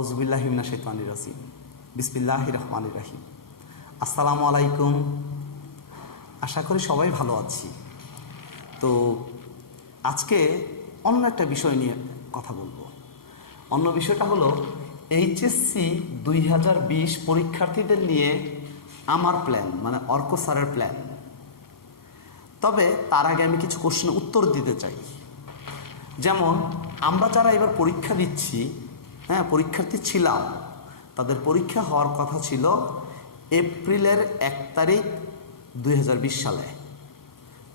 আউযুবিল্লাহি মিনাশ শাইতানির রাজিম বিসমিল্লাহির রহমানির রহিম। আসসালামু আলাইকুম। আশা করি সবাই ভালো আছি। তো আজকে অন্য একটা বিষয় নিয়ে কথা বলবো। অন্য বিষয়টা হলো এইচএসসি 2020 পরীক্ষার্থীদের নিয়ে আমার প্ল্যান, মানে অর্ক স্যারের প্ল্যান। তবে তার আগে আমি কিছু কোশ্চেনের উত্তর দিতে চাই। যেমন আমরা যারা এবার পরীক্ষা দিচ্ছি, পরীক্ষার্থী ছিলাম, তাদের পরীক্ষা হওয়ার কথা ছিল এপ্রিলের 1 তারিখ 2020 সালে।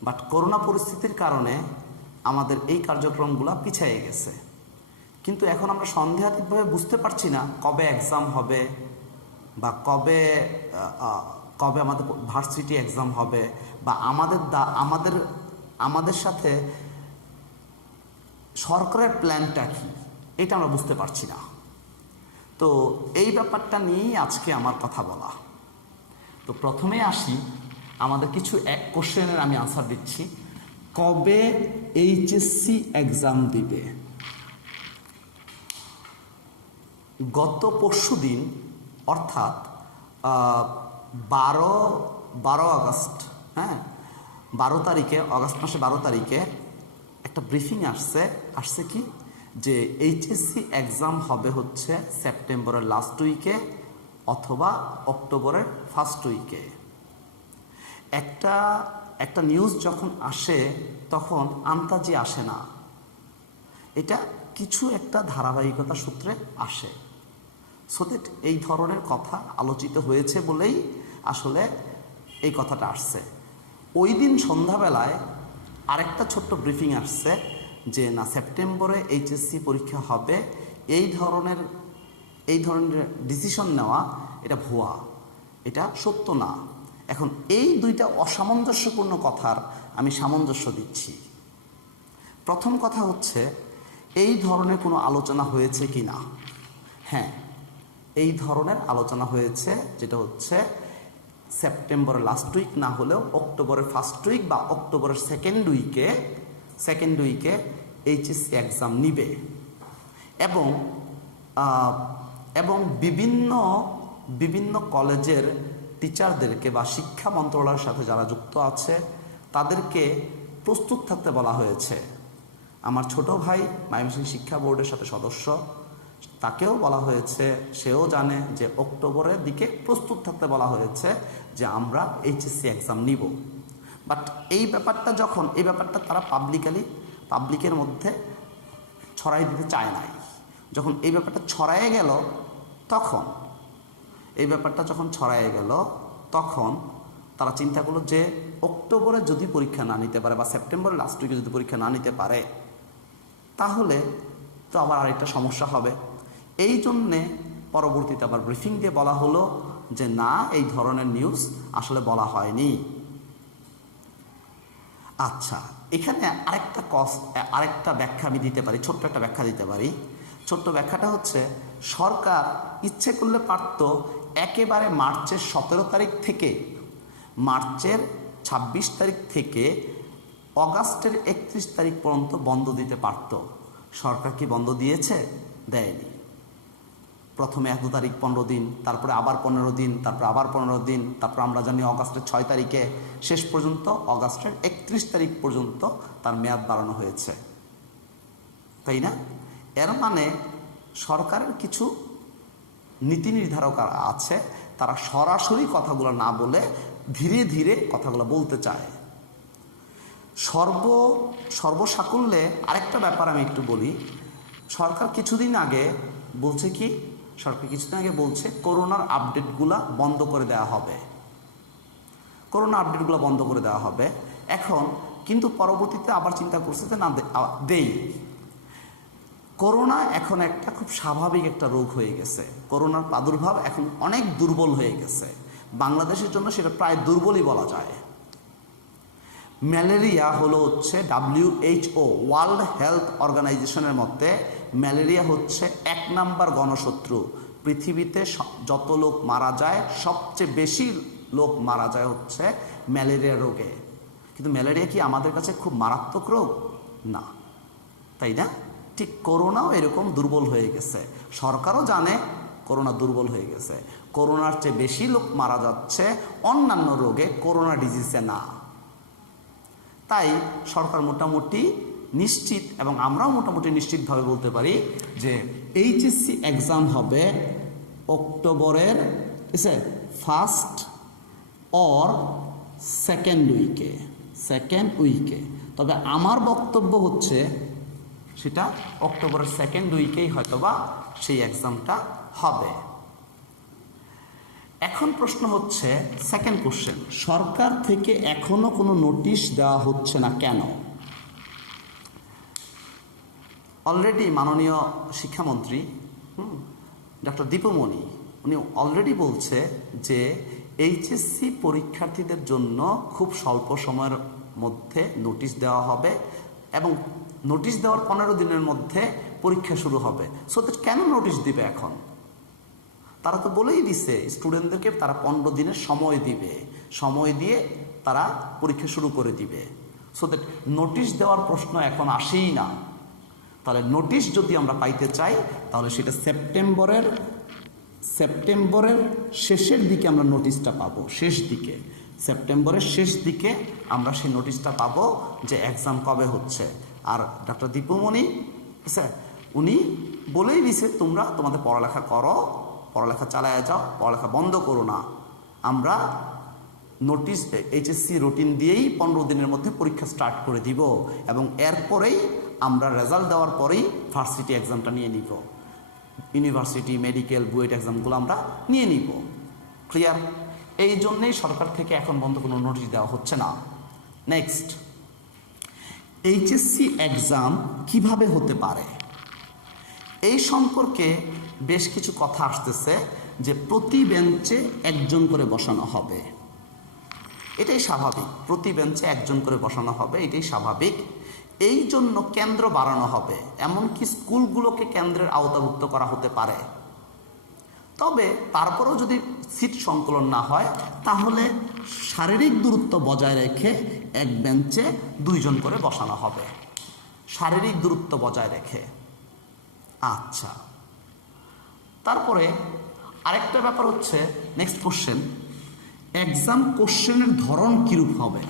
বাট করোনা পরিস্থিতির কারণে আমাদের এই কার্যক্রমগুলো পিছিয়ে গেছে। কিন্তু এখন আমরা সন্দেহাতীতভাবে বুঝতে পারছি না কবে এক্সাম হবে বা কবে আমাদের ভার্সিটি এক্সাম হবে বা আমাদের সাথে সরকারের প্ল্যানটা কি, এটা আমরা বুঝতে পারছি না। তো এই ব্যাপারটা নিয়েই আজকে আমার কথা বলা। তো প্রথমেই আসি, আমাদের কিছু কোশ্চেনের আমি আনসার দিচ্ছি। কবে এইচএসসি এক্সাম দিবে? গত পরশুদিন অর্থাৎ 12 আগস্ট, 12 তারিখে, অগস্ট মাসে 12 তারিখে একটা ব্রিফিং আসছে কি যে এইচএসসি এক্সাম হবে হচ্ছে সেপ্টেম্বরের লাস্ট উইকে অথবা অক্টোবরের ফার্স্ট উইকে। একটা নিউজ যখন আসে তখন আন্তাজি আসে না, এটা কিছু একটা ধারাবাহিকতা সূত্রে আসে। সো দ্যাট এই ধরনের কথা আলোচিত হয়েছে বলেই আসলে এই কথাটা আসছে। ওই দিন সন্ধ্যাবেলায় আরেকটা ছোট্ট ব্রিফিং আসছে যে না, সেপ্টেম্বরে এইচএসসি পরীক্ষা হবে। এই ধরনের ডিসিশন নেওয়া এটা ভুয়া, এটা সত্য না। এখন এই দুইটা অসামঞ্জস্যপূর্ণ কথার আমি সামঞ্জস্য দিচ্ছি। প্রথম কথা হচ্ছে, এই ধরনের কোনো আলোচনা হয়েছে কি না? হ্যাঁ, এই ধরনের আলোচনা হয়েছে, যেটা হচ্ছে সেপ্টেম্বরের লাস্ট উইক না হলেও অক্টোবরের ফার্স্ট উইক বা অক্টোবরের সেকেন্ড উইকে এইচএসসি এক্সাম নিবে। এবং বিভিন্ন কলেজের টিচারদেরকে বা শিক্ষা মন্ত্রণালয়ের সাথে যারা যুক্ত আছে তাদেরকে প্রস্তুত থাকতে বলা হয়েছে। আমার ছোট ভাই ময়মনসিংহ শিক্ষা বোর্ডের সাথে সদস্য, তাকেও বলা হয়েছে, সেও জানে যে অক্টোবরের দিকে প্রস্তুত থাকতে বলা হয়েছে যে আমরা এইচএসসি এক্সাম নিব। বাট এই ব্যাপারটা তারা পাবলিকের মধ্যে ছড়াই দিতে চায় নাই। যখন এই ব্যাপারটা ছড়াইয়ে গেল, তখন তারা চিন্তা করলো যে অক্টোবরে যদি পরীক্ষা না নিতে পারে বা সেপ্টেম্বরের লাস্ট উইকে যদি পরীক্ষা না নিতে পারে তাহলে তো আবার আরেকটা সমস্যা হবে। এই জন্যে পরবর্তীতে আবার ব্রিফিং দিয়ে বলা হলো যে না, এই ধরনের নিউজ আসলে বলা হয়নি। আচ্ছা, এখানে আরেকটা ব্যাখ্যা আমি দিতে পারি, ছোট্ট একটা ব্যাখ্যা দিতে পারি। ছোট্ট ব্যাখ্যাটা হচ্ছে, সরকার ইচ্ছে করলে পারত একেবারে মার্চের 17 তারিখ থেকে, মার্চের 26 তারিখ থেকে অগাস্টের 31 তারিখ পর্যন্ত বন্ধ দিতে পারত। সরকার কি বন্ধ দিয়েছে? দেয়নি। প্রথমে 1 তারিখ 15 দিন, তারপরে আবার 15 দিন, তারপরে আবার 15 দিন, তারপর আমরা জানি অগাস্টের 6 তারিখে, শেষ পর্যন্ত অগাস্টের 31 তারিখ পর্যন্ত তার মেয়াদ বাড়ানো হয়েছে, তাই না? এর মানে সরকারের কিছু নীতি নির্ধারক আছে, তারা সরাসরি কথাগুলো না বলে ধীরে ধীরে কথাগুলো বলতে চায়। সর্বসাকুল্যে আরেকটা ব্যাপার আমি একটু বলি। সরকার কিছুদিন আগে বলছে করোনার আপডেটগুলা বন্ধ করে দেওয়া হবে। এখন কিন্তু পরবর্তীতে আবার চিন্তা করছে যে না দেই। করোনা এখন একটা খুব স্বাভাবিক একটা রোগ হয়ে গেছে। করোনার প্রাদুর্ভাব এখন অনেক দুর্বল হয়ে গেছে। বাংলাদেশের জন্য সেটা প্রায় দুর্বলই বলা যায়। ম্যালেরিয়া হলো হচ্ছে WHO ওয়ার্ল্ড হেলথ অর্গানাইজেশনের মতে ম্যালেরিয়া হচ্ছে 1 নাম্বার গণশত্রু। পৃথিবীতে যত লোক মারা যায়, সবচেয়ে বেশি লোক মারা যায় হচ্ছে ম্যালেরিয়া রোগে। কিন্তু ম্যালেরিয়া কি আমাদের কাছে খুব মারাত্মক রোগ? না, তাই না? ঠিক করোনাও এরকম দুর্বল হয়ে গেছে, সরকারও জানে করোনা দুর্বল হয়ে গেছে। করোনার চেয়ে বেশি লোক মারা যাচ্ছে অন্যান্য রোগে, করোনা ডিজিজে না। তাই সরকার মোটামুটি নিশ্চিত, এবং আমরাও মোটামুটি নিশ্চিতভাবে বলতে পারি যে এইচএসসি এক্সাম হবে অক্টোবরের ফার্স্ট অর সেকেন্ড উইকে। তবে আমার বক্তব্য হচ্ছে সেটা অক্টোবরের সেকেন্ড উইকেই হয়তোবা সেই এক্সামটা হবে। এখন প্রশ্ন হচ্ছে, সেকেন্ড কোশ্চেন, সরকার থেকে এখনো কোনো নোটিশ দেওয়া হচ্ছে না কেন? অলরেডি মাননীয় শিক্ষামন্ত্রী ডক্টর দীপুমণি উনি অলরেডি বলছে যে এইচএসসি পরীক্ষার্থীদের জন্য খুব স্বল্প সময়ের মধ্যে নোটিশ দেওয়া হবে এবং নোটিশ দেওয়ার 15 দিনের মধ্যে পরীক্ষা শুরু হবে। সো কেন নোটিশ দিবে এখন? তারা তো বলেই দিছে স্টুডেন্টদেরকে তারা 15 দিনের সময় দিবে, সময় দিয়ে তারা পরীক্ষা শুরু করে দিবে। সো দ্যাট নোটিশ দেওয়ার প্রশ্ন এখন আসেই না। তাহলে নোটিশ যদি আমরা পাইতে চাই তাহলে সেটা সেপ্টেম্বরের শেষের দিকে আমরা নোটিশটা পাবো, সেপ্টেম্বরের শেষ দিকে আমরা সেই নোটিশটা পাবো যে এক্সাম কবে হচ্ছে। আর ডক্টর দীপুমণি উনি বলেই দিছে তোমরা তোমাদের পড়ালেখা করো, পড়ালেখা চালায় যাও, পড়ালেখা বন্ধ করো না। আমরা নোটিশ এইচএসসি রুটিন দিয়েই 15 দিনের মধ্যে পরীক্ষা স্টার্ট করে দিব এবং এরপরেই আমরা রেজাল্ট দেওয়ার পরেই ভার্সিটি এক্সামটা নিয়ে নিব, ইউনিভার্সিটি, মেডিকেল, বুয়েট এক্সামগুলো আমরা নিয়ে নিব। ক্লিয়ার? এই জন্যেই সরকার থেকে এখন পর্যন্ত কোনো নোটিশ দেওয়া হচ্ছে না। নেক্সট, এইচএসসি এক্সাম কিভাবে হতে পারে এই সম্পর্কে বেশ কিছু কথা আসতেছে যে প্রতি বেঞ্চে একজন করে বসানো হবে। এটাই স্বাভাবিক, প্রতি বেঞ্চে একজন করে বসানো হবে, এটাই স্বাভাবিক। এই জন্য কেন্দ্র বাড়ানো হবে, এমনকি স্কুলগুলোকে কেন্দ্রের আওতাভুক্ত করা হতে পারে। তবে তারপরেও যদি সিট সংকলন না হয় তাহলে শারীরিক দূরত্ব বজায় রেখে এক বেঞ্চে 2 জন করে বসানো হবে, শারীরিক দূরত্ব বজায় রেখে। আচ্ছা, তারপরে আরেকটা ব্যাপার হচ্ছে নেক্সট কোশ্চেন, এক্সাম কোশ্চেনের ধরন কীরূপ হবে?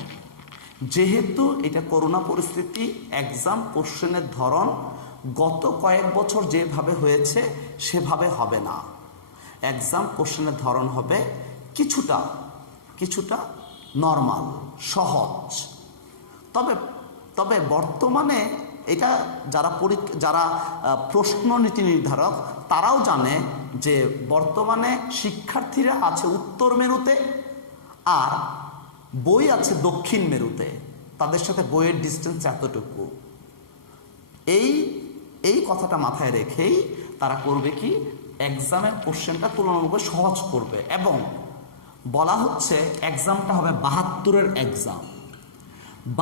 যেহেতু এটা করোনা পরিস্থিতি, এক্সাম কোশ্চেনের ধরন গত কয়েক বছর যেভাবে হয়েছে সেভাবে হবে না। এক্সাম কোশ্চেনের ধরন হবে কিছুটা নর্মাল, সহজ। তবে বর্তমানে এটা যারা প্রশ্ন নীতি নির্ধারক তারাও জানে যে বর্তমানে শিক্ষার্থীরা আছে উত্তর মেরুতে আর বই আছে দক্ষিণ মেরুতে, তাদের সাথে বইয়ের ডিস্টেন্স এতটুকু। এই কথাটা মাথায় রেখেই তারা করবে কি, এক্সামের কোশ্চেনটা তুলনামূলক সহজ করবে এবং বলা হচ্ছে এক্সামটা হবে 72-এর এক্সাম।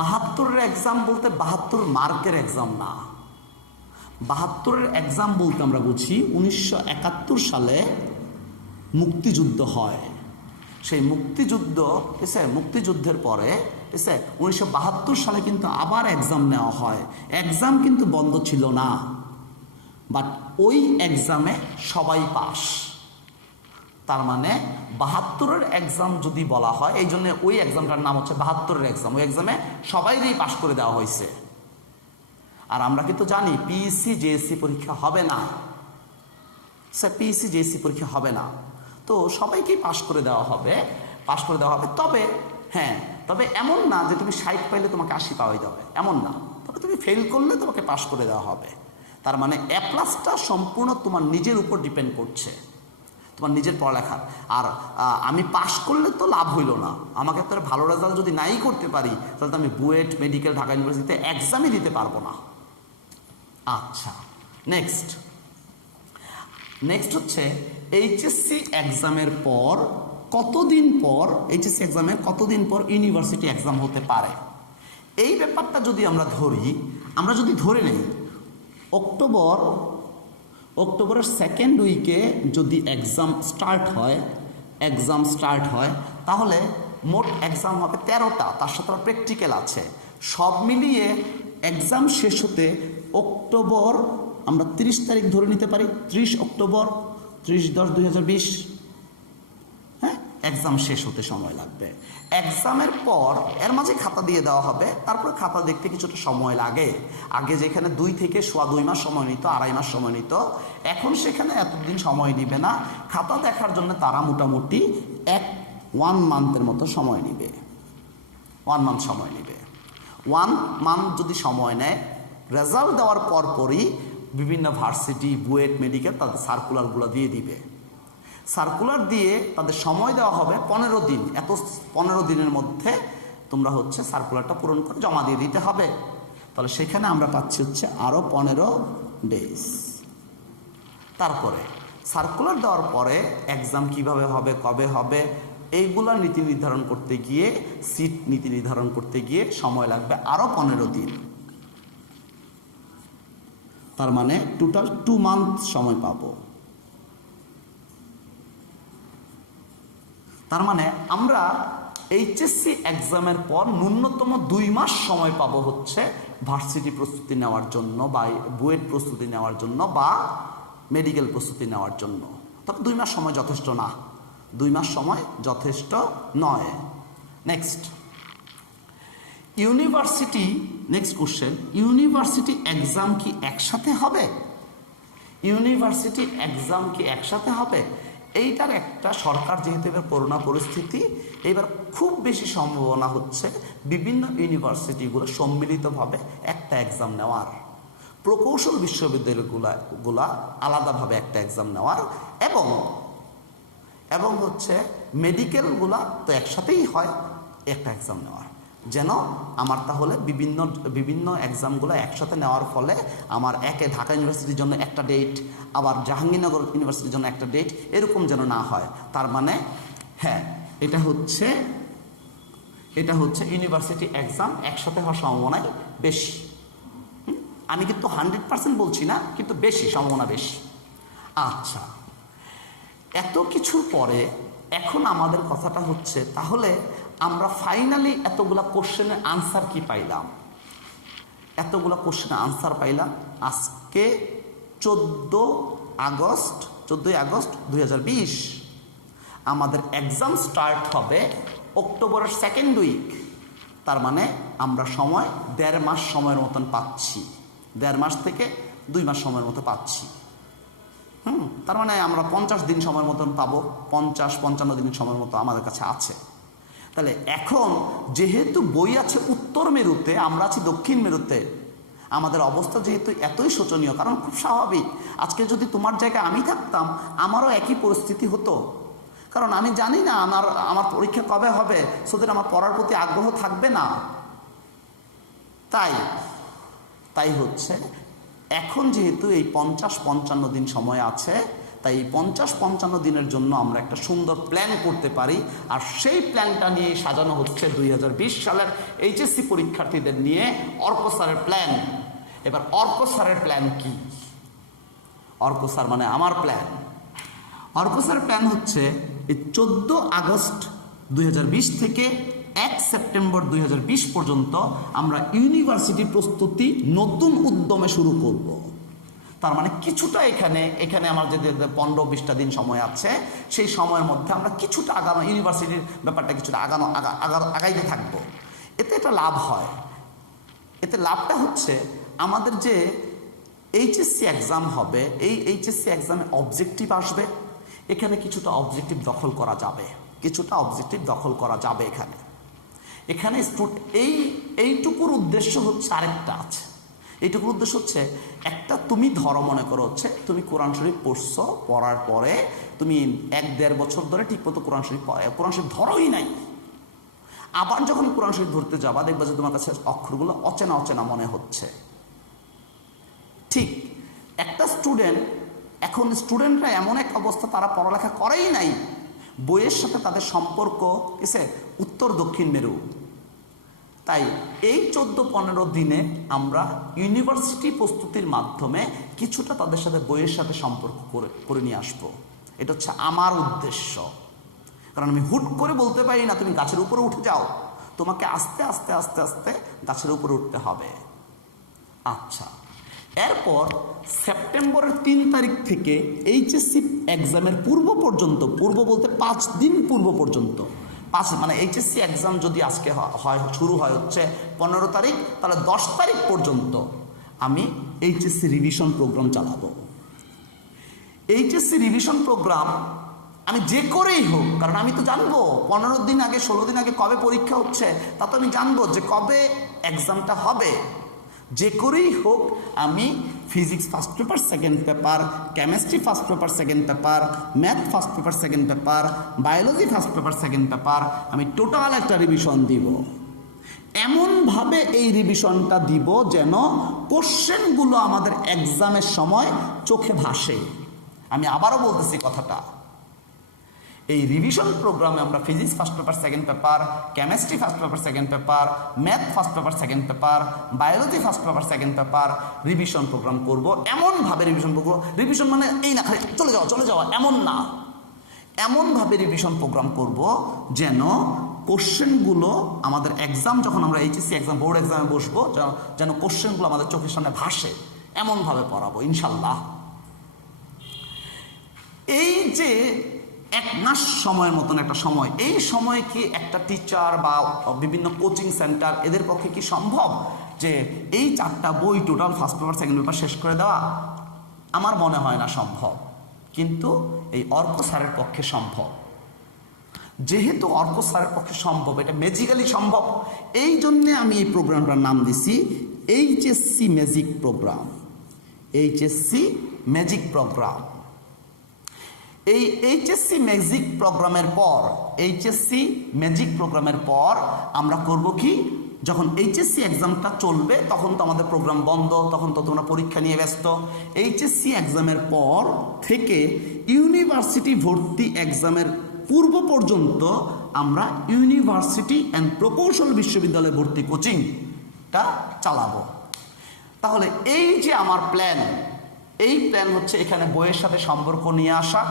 72-এর এক্সাম বলতে 72 মার্কের এক্সাম না। 72-এর এক্সাম বলতে আমরা বুঝি 1971 সালে মুক্তিযুদ্ধ হয়। সেই মুক্তিযুদ্ধের পরে 1972 সালে কিন্তু আবার এক্সাম নেওয়া হয়। এক্সাম কিন্তু বন্ধ ছিল না, বাট ওই এক্সামে সবাই পাস। তার মানে 72-এর এক্সাম যদি বলা হয়, এই জন্য ওই এক্সামটার নাম হচ্ছে 72-এর এক্সাম। ওই এক্সামে সবাইকেই পাস করে দেওয়া হয়েছে। আর আমরা কিন্তু জানি পিইসি জেএসসি পরীক্ষা হবে না, পিইসি জেএসসি পরীক্ষা হবে না, তো সবাইকেই পাস করে দেওয়া হবে। তবে এমন না যে তুমি 60 পাইলে তোমাকে 80 পাওয়াই যাবে, এমন না। তবে তুমি ফেল করলে তোমাকে পাস করে দেওয়া হবে। তার মানে A+টা সম্পূর্ণ তোমার নিজের উপর ডিপেন্ড করছে, তোমার নিজের পড়ালেখা। আর আমি পাস করলে তো লাভ হইল না, আমাকে তো ভালো রেজাল্ট যদি নাই করতে পারি তাহলে তো আমি বুয়েট, মেডিকেল, ঢাকা ইউনিভার্সিটিতে এক্সামই দিতে পারবো না। আচ্ছা, নেক্সট হচ্ছে এইচএসসি এক্সামের পর কতদিন পর ইউনিভার্সিটি এক্সাম হতে পারে? এই ব্যাপারটা যদি আমরা ধরে নেই অক্টোবরের সেকেন্ড উইকে যদি এক্সাম স্টার্ট হয় তাহলে মোট এক্সাম হবে 13টা, তার সাথে প্র্যাকটিক্যাল আছে। সব মিলিয়ে এক্সাম শেষ হতে অক্টোবর, আমরা 30 তারিখ ধরে নিতে পারি, 30 অক্টোবর, 30/10/2020, হ্যাঁ, এক্সাম শেষ হতে সময় লাগবে। এক্সামের পর এর মাঝে খাতা দিয়ে দেওয়া হবে, তারপর খাতা দেখতে কিছুটা সময় লাগে। আগে যেখানে 2 থেকে সোয়া 2 মাস সময় নিত, 2.5 মাস সময় নিত, এখন সেখানে এতদিন সময় নিবে না। খাতা দেখার জন্য তারা মোটামুটি 1 মান্থের মতো সময় নিবে, 1 মান্থ সময় নিবে। 1 মান্থ যদি সময় নেয়, রেজাল্ট দেওয়ার পরপরই বিভিন্ন ভার্সিটি, বুয়েট, মেডিকেল তাদের সার্কুলারগুলো দিয়ে দিবে। সার্কুলার দিয়ে তাদের সময় দেওয়া হবে 15 দিন। 15 দিনের মধ্যে তোমরা হচ্ছে সার্কুলারটা পূরণ করে জমা দিয়ে দিতে হবে। তাহলে সেখানে আমরা পাচ্ছি হচ্ছে আরও 15 ডেজ। তারপরে সার্কুলার দেওয়ার পরে এক্সাম কিভাবে হবে, কবে হবে, এইগুলার নীতি নির্ধারণ করতে গিয়ে, সিট নীতি নির্ধারণ করতে গিয়ে সময় লাগবে আরও 15 দিন। তার মানে টোটাল 2 মান্থ সময় পাবো। তার মানে আমরা এইচএসসি এক্সামের পর ন্যূনতম 2 মাস সময় পাবো হচ্ছে ভার্সিটি প্রস্তুতি নেওয়ার জন্য, বা বুয়েট প্রস্তুতি নেওয়ার জন্য, বা মেডিকেল প্রস্তুতি নেওয়ার জন্য। তবে 2 মাস সময় যথেষ্ট না, 2 মাস সময় যথেষ্ট নয়। Next, university, next question, university exam কি একসাথে হবে? ইউনিভার্সিটি এক্সাম কি একসাথে হবে? এইটার একটা সরকার, যেহেতু এবার করোনা পরিস্থিতি, এবার খুব বেশি সম্ভাবনা হচ্ছে বিভিন্ন ইউনিভার্সিটিগুলো সম্মিলিতভাবে একটা এক্সাম নেওয়ার, প্রকৌশল বিশ্ববিদ্যালয়গুলা আলাদাভাবে একটা এক্সাম নেওয়ার, এবং হচ্ছে মেডিকেলগুলা তো একসাথেই হয়, একটা এক্সাম নেওয়ার। যেন আমার তাহলে বিভিন্ন এক্সামগুলো একসাথে নেওয়ার ফলে আমার ঢাকা ইউনিভার্সিটির জন্য একটা ডেট, আবার জাহাঙ্গীরনগর ইউনিভার্সিটির জন্য একটা ডেট, এরকম যেন না হয়। তার মানে হ্যাঁ, এটা হচ্ছে ইউনিভার্সিটি এক্সাম একসাথে হওয়ার সম্ভাবনাই বেশি। আমি কিন্তু 100% বলছি না, কিন্তু বেশি সম্ভাবনা বেশি। আচ্ছা, এত কিছুর পরে এখন আমাদের কথাটা হচ্ছে, তাহলে আমরা ফাইনালি এতগুলা কোশ্চেনের আনসার কি পাইলাম? এতগুলা কোশ্চেনের আনসার পাইলাম আজকে 14ই আগস্ট 2020। আমাদের এক্সাম স্টার্ট হবে অক্টোবরের 2nd উইক। তার মানে আমরা সময় 1.5 মাস সময়ের মতন পাচ্ছি, 1.5 মাস থেকে 2 মাস সময়ের মতো পাচ্ছি। তার মানে আমরা 50 দিন সময়ের মতন পাবো, 50-55 দিন সময়ের মতো আমাদের কাছে আছে। তাহলে এখন যেহেতু বই আছে উত্তর মেরুতে, আমরা আছি দক্ষিণ মেরুতে, আমাদের অবস্থা যেহেতু এতই শোচনীয়, কারণ খুব স্বাভাবিক, আজকে যদি তোমার জায়গায় আমি থাকতাম আমারও একই পরিস্থিতি হতো। কারণ আমি জানি না আমার পরীক্ষা কবে হবে, সুতরাং আমার পড়ার প্রতি আগ্রহ থাকবে না। তাই হচ্ছে এখন যেহেতু এই 50-55 দিন সময় আছে, তাই এই 50-55 দিনের জন্য আমরা একটা সুন্দর প্ল্যান করতে পারি। আর সেই প্ল্যানটা নিয়ে সাজানো হচ্ছে 2020 সালের এইচএসসি পরীক্ষার্থীদের নিয়ে অর্ক স্যারের প্ল্যান। এবার অর্ক স্যারের প্ল্যান কি? অর্ক স্যার মানে আমার প্ল্যান। অর্ক স্যারের প্ল্যান হচ্ছে এই 14 আগস্ট 2020 থেকে 1 সেপ্টেম্বর 2020 পর্যন্ত আমরা ইউনিভার্সিটি প্রস্তুতি নতুন উদ্যমে শুরু করব। তার মানে কিছুটা এখানে আমার যে 15-20টা দিন সময় আছে, সেই সময়ের মধ্যে আমরা কিছুটা আগানো, ইউনিভার্সিটির ব্যাপারটা কিছুটা আগাইতে থাকবো। এতে একটা লাভ হয়। এতে লাভটা হচ্ছে আমাদের যে এইচএসসি এক্সাম হবে, এই এইচএসসি এক্সামে অবজেক্টিভ আসবে, এখানে কিছুটা অবজেক্টিভ দখল করা যাবে। এখানে এইটুকুর উদ্দেশ্য হচ্ছে আরেকটা আছে। এইটুকুর উদ্দেশ্য হচ্ছে, একটা তুমি ধরো, মনে করো হচ্ছে তুমি কোরআন শরীফ পড়ছো, পড়ার পরে তুমি 1-1.5 বছর ধরে ঠিকমতো কোরআন শরীফ ধরোই নাই। আবার যখন কোরআন শরীফ ধরতে যাবা, দেখবা যে তোমার কাছে অক্ষরগুলো অচেনা মনে হচ্ছে। ঠিক একটা এখন স্টুডেন্টরা এমন এক অবস্থা, তারা পড়ালেখা করেই নাই, বইয়ের সাথে তাদের সম্পর্ক উত্তর দক্ষিণ মেরু। তাই এই 14-15 দিনে আমরা ইউনিভার্সিটি প্রস্তুতির মাধ্যমে কিছুটা তাদের সাথে বইয়ের সাথে সম্পর্ক করে নিয়ে আসবো। এটা হচ্ছে আমার উদ্দেশ্য। কারণ আমি হুট করে বলতে পারি না তুমি গাছের উপরে উঠে যাও, তোমাকে আস্তে আস্তে গাছের উপরে উঠতে হবে। আচ্ছা, এরপর সেপ্টেম্বরের 3 তারিখ থেকে এইচএসসি এক্সামের পূর্ব পর্যন্ত, পূর্ব বলতে 5 দিন পূর্ব পর্যন্ত, মানে এইচএসসি এক্সাম যদি আজকে হয় শুরু হয় হচ্ছে 15 তারিখ, তাহলে 10 তারিখ পর্যন্ত আমি এইচএসসি রিভিশন প্রোগ্রাম চালাবো। এইচএসসি রিভিশন প্রোগ্রাম আমি যে করেই হোক, কারণ আমি তো জানবো 15 দিন আগে 16 দিন আগে কবে পরীক্ষা হচ্ছে, তা তো আমি জানবো যে কবে এক্সামটা হবে। যে করেই হোক আমি physics first paper second paper, chemistry first paper second paper, math first paper second paper, biology first paper second paper, আমি টোটাল একটা রিভিশন দিব। এমনভাবে এই রিভিশনটা দিব যেন কোশ্চেনগুলো আমাদের এক্সামের সময় চোখে ভাসে। আমি আবারও বলতেছি কথাটা, এই রিভিশন প্রোগ্রামে আমরা physics first paper second paper, chemistry first paper second paper, math first paper second paper, biology first paper second paper revision program করব। এমনভাবে রিভিশন করব, রিভিশন মানে এই না খালি চলে যাওয়া এমন না, এমনভাবে রিভিশন প্রোগ্রাম করব যেন কোশ্চেনগুলো আমাদের এক্সাম, যখন আমরা এইচএসসি এক্সাম বোর্ড এক্সামে বসবো, যেন কোশ্চেনগুলো আমাদের চোখের সামনে ভাসে, এমনভাবে পড়াবো ইনশাল্লাহ। এই যে 1 মাস সময়ের মতন একটা সময়, এই সময় কি একটা টিচার বা বিভিন্ন কোচিং সেন্টার এদের পক্ষে কি সম্ভব যে এই 4টা বই total first paper second paper শেষ করে দেওয়া? আমার মনে হয় না সম্ভব, কিন্তু এই অর্ক স্যারের পক্ষে সম্ভব। যেহেতু অর্ক স্যারের পক্ষে সম্ভব, এটা ম্যাজিক্যালি সম্ভব, এই জন্যে আমি এই প্রোগ্রামটার নাম দিছি HSC magic program. HSC magic program. এই এইচএসসি ম্যাজিক প্রোগ্রামের পর, এইচএসসি ম্যাজিক প্রোগ্রামের পর আমরা করব কি, যখন এইচএসসি এক্সামটা চলবে তখন তো আমাদের প্রোগ্রাম বন্ধ, তখন তো তোমরা পরীক্ষা নিয়ে ব্যস্ত। এইচএসসি এক্সামের পর থেকে ইউনিভার্সিটি ভর্তি এক্সামের পূর্ব পর্যন্ত আমরা ইউনিভার্সিটি অ্যান্ড প্রকৌশল বিশ্ববিদ্যালয়ে ভর্তি কোচিংটা চালাবো। তাহলে এই যে আমার প্ল্যান, এই প্ল্যান হচ্ছে এখানে বইয়ের সাথে সম্পর্ক নিয়ে আসা।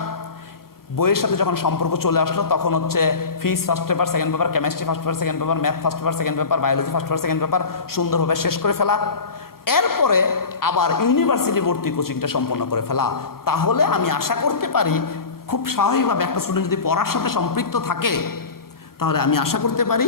বইয়ের সাথে যখন সম্পর্ক চলে আসলো তখন হচ্ছে physics first paper second paper, chemistry first paper second paper, math first paper second paper, biology first paper second paper সুন্দরভাবে শেষ করে ফেলা। এরপরে আবার ইউনিভার্সিটি ভর্তি কোচিংটা সম্পন্ন করে ফেলা। তাহলে আমি আশা করতে পারি খুব স্বাভাবিকভাবে একটা স্টুডেন্ট যদি পড়ার সাথে সম্পৃক্ত থাকে, তাহলে আমি আশা করতে পারি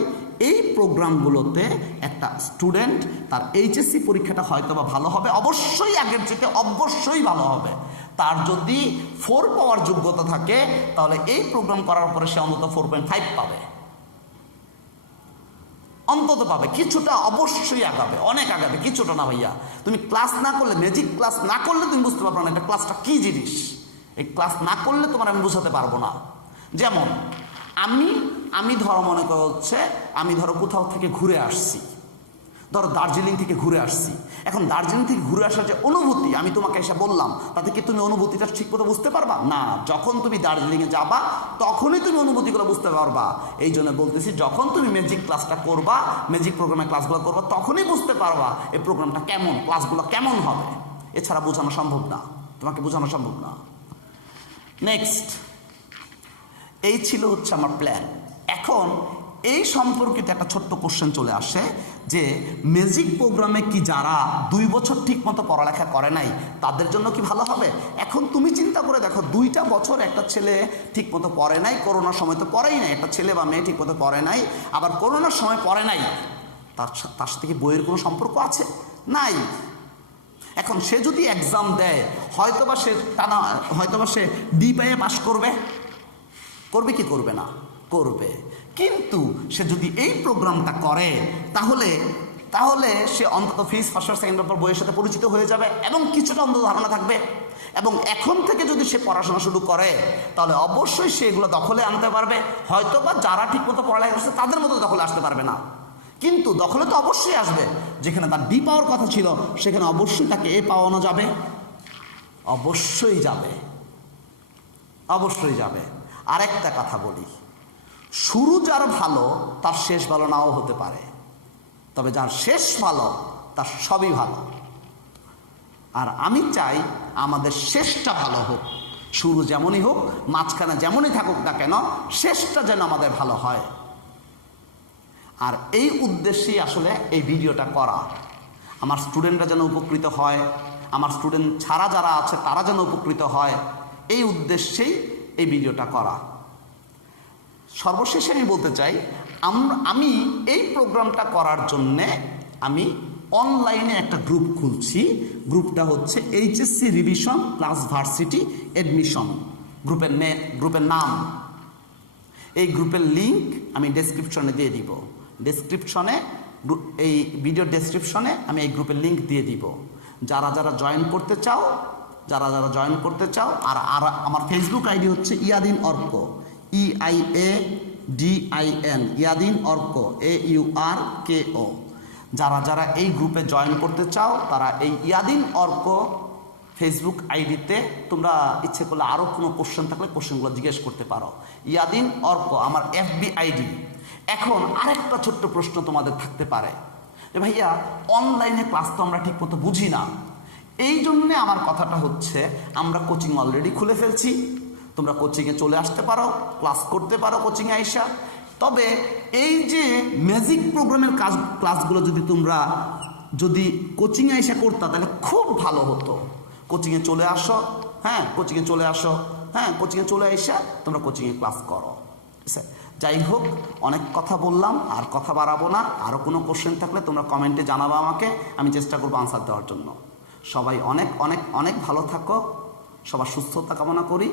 এই প্রোগ্রামগুলোতে একটা স্টুডেন্ট তার এইচএসসি পরীক্ষাটা হয়তো বা ভালো হবে, অবশ্যই আগের চেয়ে অবশ্যই ভালো হবে। তার যদি 4 পাওয়ার যোগ্যতা থাকে তাহলে এই প্রোগ্রাম করার পরে সে অন্তত 4.5 পাবে, অন্তত পাবে, কিছুটা অবশ্যই আগাবে, অনেক আগাবে, কিছুটা না ভাইয়া। তুমি ক্লাস না করলে, ম্যাজিক ক্লাস না করলে তুমি বুঝতে পারবে না এটা ক্লাসটা কি জিনিস। এই ক্লাস না করলে তোমার আমি বুঝাতে পারবো না। যেমন আমি ধরো মনে করো হচ্ছে আমি ধরো কোথাও থেকে ঘুরে আসছি, ধরো দার্জিলিং থেকে ঘুরে আসছি। এখন দার্জিলিং থেকে ঘুরে আসার যে অনুভূতি আমি তোমাকে এসে বললাম, তাতে কি তুমি অনুভূতিটা ঠিক মতো বুঝতে পারবা না? যখন তুমি দার্জিলিংয়ে যাবা তখনই তুমি অনুভূতিগুলো বুঝতে পারবা। এই জন্য বলতেছি, যখন তুমি ম্যাজিক ক্লাসটা করবা, ম্যাজিক প্রোগ্রামের ক্লাসগুলো করবা, তখনই বুঝতে পারবা এই প্রোগ্রামটা কেমন, ক্লাসগুলো কেমন হবে। এছাড়া বোঝানো সম্ভব না, তোমাকে বোঝানো সম্ভব না। নেক্সট, এই ছিল হচ্ছে আমার প্ল্যান। এখন এই সম্পর্কিত একটা ছোট্ট কোশ্চেন চলে আসে যে ম্যাজিক প্রোগ্রামে কি যারা 2 বছর ঠিক মতো পড়ালেখা করে নাই তাদের জন্য কি ভালো হবে? এখন তুমি চিন্তা করে দেখো, 2টা বছর একটা ছেলে ঠিক মতো পড়ে নাই, করোনার সময় তো পড়েই নাই, একটা ছেলে বা মেয়ে ঠিক মতো পড়ে নাই, আবার করোনার সময় পড়ে নাই, তার সাথে কি বইয়ের কোনো সম্পর্ক আছে? নাই। এখন সে যদি এক্সাম দেয় হয়তোবা সে ডি পেয়ে পাস করবে কি করবে না? করবে। কিন্তু সে যদি এই প্রোগ্রামটা করে তাহলে সে অন্তত physics first paper second paper বইয়ের সাথে পরিচিত হয়ে যাবে এবং কিছুটা অন্তত ধারণা থাকবে। এবং এখন থেকে যদি সে পড়াশোনা শুরু করে তাহলে অবশ্যই সে এগুলো দখলে আনতে পারবে। হয়তোবা যারা ঠিকমতো পড়ালেখা করছে তাদের মতো দখলে আসতে পারবে না, কিন্তু দখলে তো অবশ্যই আসবে। যেখানে তার ডি পাওয়ার কথা ছিল সেখানে অবশ্যই তাকে এ পাওয়ানো যাবে, অবশ্যই যাবে, অবশ্যই যাবে। আরেকটা কথা বলি, শুরু যার ভালো তার শেষ ভালো নাও হতে পারে, তবে যার শেষ ভালো তার সবই ভালো। আর আমি চাই আমাদের শেষটা ভালো হোক, শুরু যেমনই হোক, মাঝখানে যেমনই থাকুক না কেন, শেষটা যেন আমাদের ভালো হয়। আর এই উদ্দেশ্যেই আসলে এই ভিডিওটা করা, আমার স্টুডেন্টরা যেন উপকৃত হয়, আমার স্টুডেন্ট ছাড়া যারা আছে তারা যেন উপকৃত হয়, এই উদ্দেশ্যেই এই ভিডিওটা করা। সর্বশেষে আমি বলতে চাই, আমি এই প্রোগ্রামটা করার জন্যে আমি অনলাইনে একটা গ্রুপ খুলছি। গ্রুপটা হচ্ছে HSC revision plus varsity admission. গ্রুপের নাম, এই গ্রুপের লিঙ্ক আমি ডেসক্রিপশনে দিয়ে দিব। এই ভিডিও ডেসক্রিপশনে আমি এই গ্রুপের লিঙ্ক দিয়ে দিব। যারা জয়েন করতে চাও, আর আমার ফেসবুক আইডি হচ্ছে ইয়াদিন অর্ক, EIADIN, ইয়াদিন অর্ক, AURKO। যারা এই গ্রুপে জয়েন করতে চাও তারা এই ইয়াদিন অর্ক ফেসবুক আইডিতে তোমরা ইচ্ছে করলে আরও কোনো কোশ্চেন থাকলে কোশ্চেনগুলো জিজ্ঞেস করতে পারো। ইয়াদিন অর্ক আমার FB আইডি। এখন আরেকটা ছোট্ট প্রশ্ন তোমাদের থাকতে পারে যে ভাইয়া অনলাইনে ক্লাস তো আমরা ঠিক মতো বুঝি না। এই জন্যে আমার কথাটা হচ্ছে, আমরা কোচিং অলরেডি খুলে ফেলছি, তোমরা কোচিংয়ে চলে আসতে পারো, ক্লাস করতে পারো কোচিংয়ে আইসা। তবে এই যে ম্যাজিক প্রোগ্রামের ক্লাসগুলো তোমরা যদি কোচিংয়ে আইসা করতা তাহলে খুব ভালো হতো। কোচিংয়ে চলে আসো, কোচিংয়ে চলে আইসা তোমরা কোচিংয়ে ক্লাস করো। যাই হোক, অনেক কথা বললাম, আর কথা বাড়াবো না। আরও কোনো কোশ্চেন থাকলে তোমরা কমেন্টে জানাবো আমাকে, আমি চেষ্টা করবো আনসার দেওয়ার জন্য। সবাই অনেক অনেক অনেক ভালো থাকো, সবার সুস্থতা কামনা করি।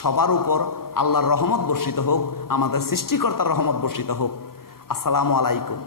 সবার উপর আল্লাহর রহমত বর্ষিত হোক, আমাদের সৃষ্টিকর্তার রহমত বর্ষিত হোক। আসসালামু আলাইকুম।